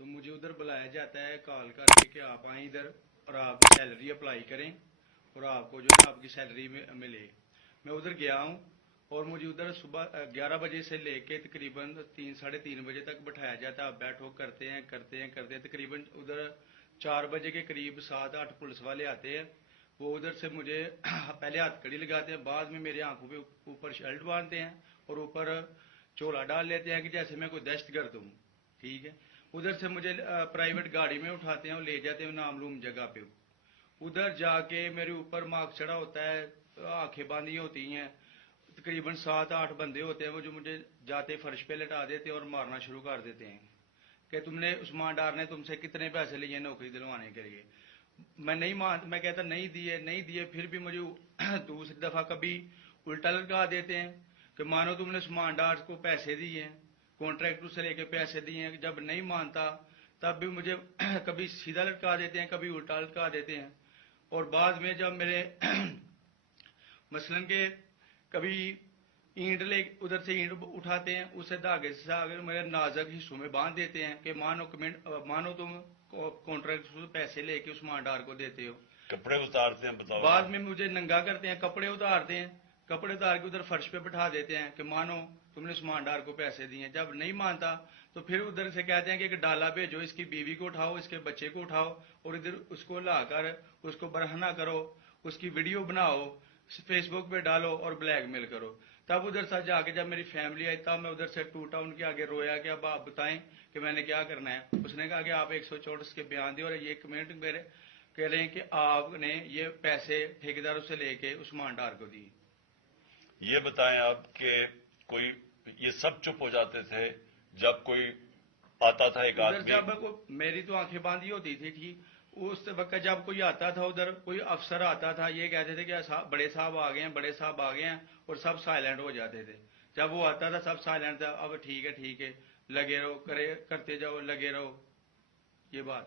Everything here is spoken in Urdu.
تو مجھے ادھر بلایا جاتا ہے کال کر کے کہ آپ آئیں ادھر اور آپ سیلری اپلائی کریں اور آپ کو جو ہے آپ کی سیلری ملے. میں ادھر گیا ہوں اور مجھے ادھر صبح 11 بجے سے لے کے تقریباً 3 ساڑھے 3 بجے تک بٹھایا جاتا ہے. آپ بیٹھو کرتے ہیں تقریباً ادھر 4 بجے کے قریب 7-8 پولیس والے آتے ہیں. وہ ادھر سے مجھے پہلے ہاتھ کڑی لگاتے ہیں, بعد میں میرے آنکھوں پہ اوپر شرٹ باندھتے ہیں اور اوپر چولا ڈال لیتے ہیں کہ جیسے میں کوئی دہشت گرد ہوں. ٹھیک ہے. ادھر سے مجھے پرائیویٹ گاڑی میں اٹھاتے ہیں اور لے جاتے ہیں نامعلوم جگہ پہ. ادھر جا کے میرے اوپر مارک چڑھا ہوتا ہے, آنکھیں باندھی ہوتی ہیں, تقریباً 7-8 بندے ہوتے ہیں وہ جو مجھے جاتے فرش پہ لٹا دیتے ہیں اور مارنا شروع کر دیتے ہیں کہ تم نے عثمان ڈار نے تم سے کتنے پیسے لیے نوکری دلوانے کے لیے. میں نہیں میں کہتا نہیں دیے. پھر بھی مجھے دوسری دفعہ کبھی الٹا لٹکا دیتے ہیں کہ مانو تم نے عثمان ڈار کو پیسے دیے ہیں, کانٹریکٹر سے لے کے پیسے دیے ہیں. جب نہیں مانتا تب بھی مجھے کبھی سیدھا لٹکا دیتے ہیں, کبھی الٹا لٹکا دیتے ہیں. اور بعد میں جب میرے مثلاً کہ کبھی اینٹ ادھر سے اینٹ اٹھاتے ہیں, اسے دھاگے سے میرے نازک حصوں میں باندھ دیتے ہیں کہ مانو تم کانٹریکٹ سے پیسے لے کے عثمان ڈار کو دیتے ہو. کپڑے اتارتے ہیں, بتاؤ. بعد میں مجھے ننگا کرتے ہیں, کپڑے اتارتے ہیں, کپڑے اتار کے ادھر فرش پہ بٹھا دیتے ہیں کہ مانو تم نے عثمان ڈار کو پیسے دیے. جب نہیں مانتا تو پھر ادھر سے کہتے ہیں کہ ایک ڈالا بھیجو, اس کی بیوی کو اٹھاؤ, اس کے بچے کو اٹھاؤ اور ادھر اس کو لا کر اس کو برہنہ کرو, اس کی ویڈیو بناؤ, فیس بک پہ ڈالو اور بلیک میل کرو. تب ادھر سے جا کے جب میری فیملی آئی تب میں ادھر سے ٹوٹا, ان کے آگے رویا کہ اب آپ بتائیں کہ میں نے کیا کرنا ہے. اس نے کہا کہ آپ 164 کے بیان دیں اور یہ کمنٹ میرے کہہ رہے ہیں کہ آپ نے یہ پیسے ٹھیکیداروں سے لے کے عثمان ڈار کو دی. یہ بتائیں آپ کہ کوئی یہ سب چپ ہو جاتے تھے جب کوئی آتا تھا ایک ادھر آدمی؟ جب میری تو آنکھیں باندھی ہوتی تھی اس وقت جب کوئی آتا تھا, ادھر کوئی افسر آتا تھا, یہ کہتے تھے کہ بڑے صاحب آ گئے ہیں, بڑے صاحب آ گئے ہیں, اور سب سائلنٹ ہو جاتے تھے. جب وہ آتا تھا سب سائلنٹ تھا, اب ٹھیک ہے لگے رہو, کرتے جاؤ, لگے رہو. یہ بات